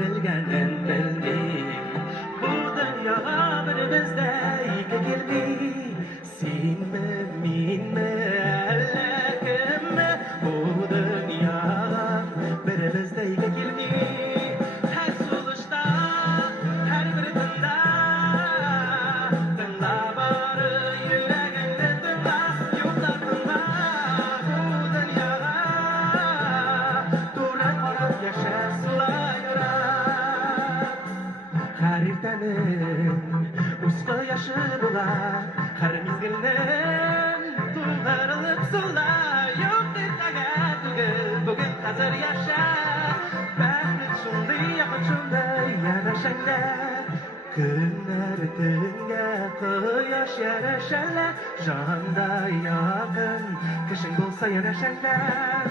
berilgenden belli. Bu dünya birimizdey geldi. Sen mi, min mi, elle kim mi? Bu dünya birimizdey geldi. Her suluşta, her bir tında, tında barı yüreğinde tında, yolda tında. Bu dünyada duran orap yaşa sulayırar. Haritanin usta yaşı bular, her mizgilden tuğlarılıp sular. Yok ditaga tugul, bugün hazır yaşa. Bahrit şunday, yakın şunday yanaşanlar. Günler tünge kıyaş yaraşanlar. Canday yakın, kışın bulsa yanaşanlar.